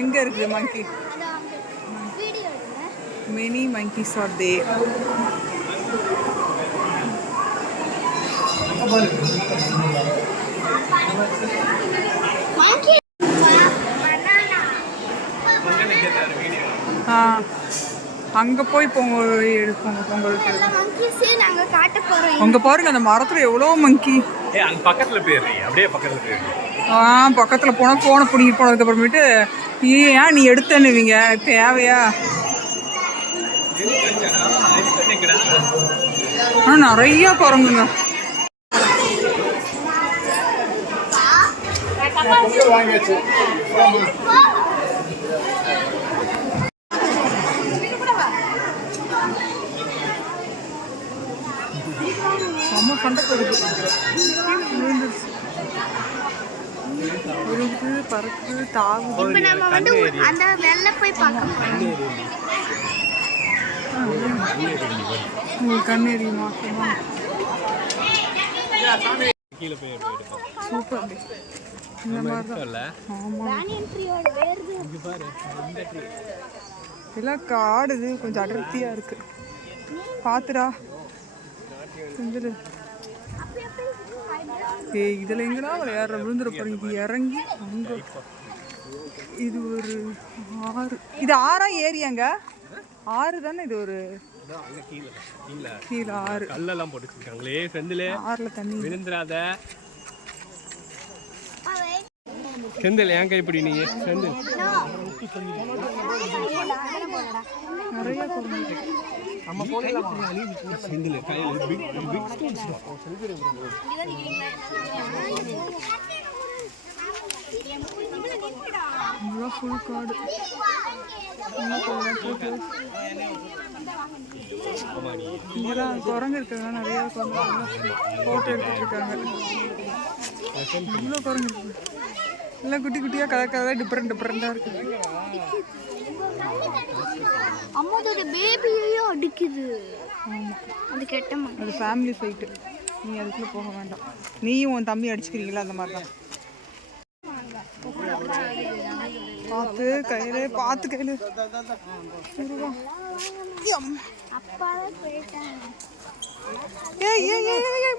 எங்க இருக்குது மங்கி? Many monkeys are there. அங்க போய் பொங்கல் எடுப்போங்க. பொங்கல் அங்க பாருங்க, அந்த மரத்துல எவ்வளவு மங்கி. பக்கத்துல போயிடுறீ, அப்படியே பக்கத்துல போயிடுறீ. பக்கத்துல போனா போனை பிடிங்கி போனதுக்கு அப்புறமேட்டு ஏன் நீ எடுத்தன்னுவீங்க? தேவையா? நிறைய குரங்குங்க. செம்ம சண்டை போடுது. பறக்கு தாவுது. கண்ணேரி மாசமா சூப்பர். இந்த மாதிரி எல்லாம் காடுது, கொஞ்சம் அடர்த்தியா இருக்கு. பாத்துடா இதுல எங்கடா விளையாடுற? விழுந்துட போறீங்க. இறங்கி அங்க இது ஒரு ஆறு. இது ஆறா ஏரியாங்க? ஆறு தானே இது. ஒரு கீழே ஆறு கல்லெல்லாம் போட்டுருக்காங்களே செந்திலே. ஆறுல தண்ணி விழுந்துடாத செந்தில். ஏன் கைப்பிடி நீங்க செந்தில். நிறைய செந்தில் கையில் ஃபுல் காடு. இங்கெல்லாம் குரங்கு இருக்காங்க. நிறைய போட்டோ எடுத்துட்டு இருக்காங்க. இவ்வளோ குரங்கு இருக்கு. எல்லாம் குட்டி குட்டியா கலர் கலரா டிஃப்ரெண்டா இருக்கு. அம்மாவோட பேபியையும் அடிக்குது. அது கெட்டமா. அது ஃபேமிலி ஃபைட். நீ அதுக்குள்ள போக வேண்டாம். நீயும் உன் தம்பி அடிச்சுக்கிறீங்களா? அந்த மாதிரி தான். பார்த்து கையில பார்த்து கையில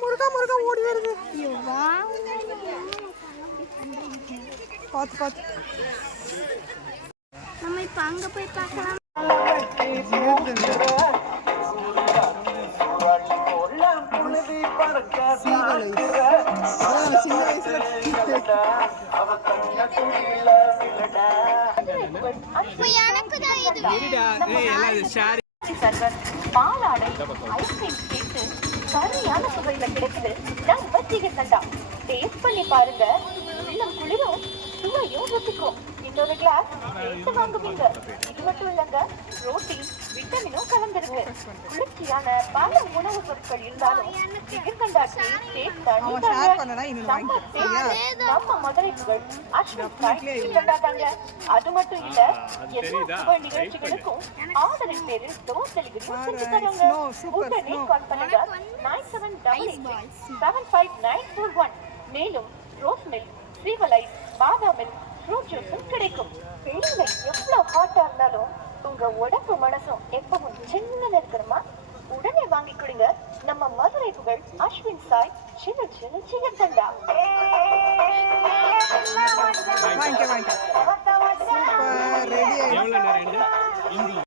முருகா முருகா ஓடி வருது. பார்த்து பார்த்து நம்ம இப்ப அங்க போய் பார்க்கலாம். சரியான சுவையில கிடைக்குது. நான் வச்சிக்க கண்டா டேஸ்ட் பண்ணி பாருங்க. உள்ளம் குளிரும், சுவையும் ருசிக்கும். இன்னொரு கிளாஸ் சேர்த்து வாங்குவீங்க. இது மட்டும் இல்லங்க, புரோட்டீன் விட்டமினும் கலந்திருக்கு. குளிர்ச்சியான பல உணவுப் பொருட்கள் இருந்தாலும் திகழ்கண்டாட்டி நம்ம மதுரைகள் அஸ்வின். அது மட்டும் இல்ல, எல்லா சுப நிகழ்ச்சிகளுக்கும் ஆர்டரின் பேரில் டோர் டெலிவரி செஞ்சு தராங்க. உடனே கால் பண்ணுங்க 97887591. மேலும் ரோஸ் மில்க், ஸ்ரீவலை, பாதாம் மில்க், ஃப்ரூட் ஜூஸும் கிடைக்கும். வெளியில எவ்வளவு ஹாட்டா இருந்தாலும் உங்க உடம்பு மனசும் எப்பவும் சின்னதா இருக்கிறமா உடனே வாங்கி கொடுங்க. நம்ம மதுரை புகழ் அஸ்வின் சாய் சின்ன சின்ன சிகர்தண்டா. ரெடி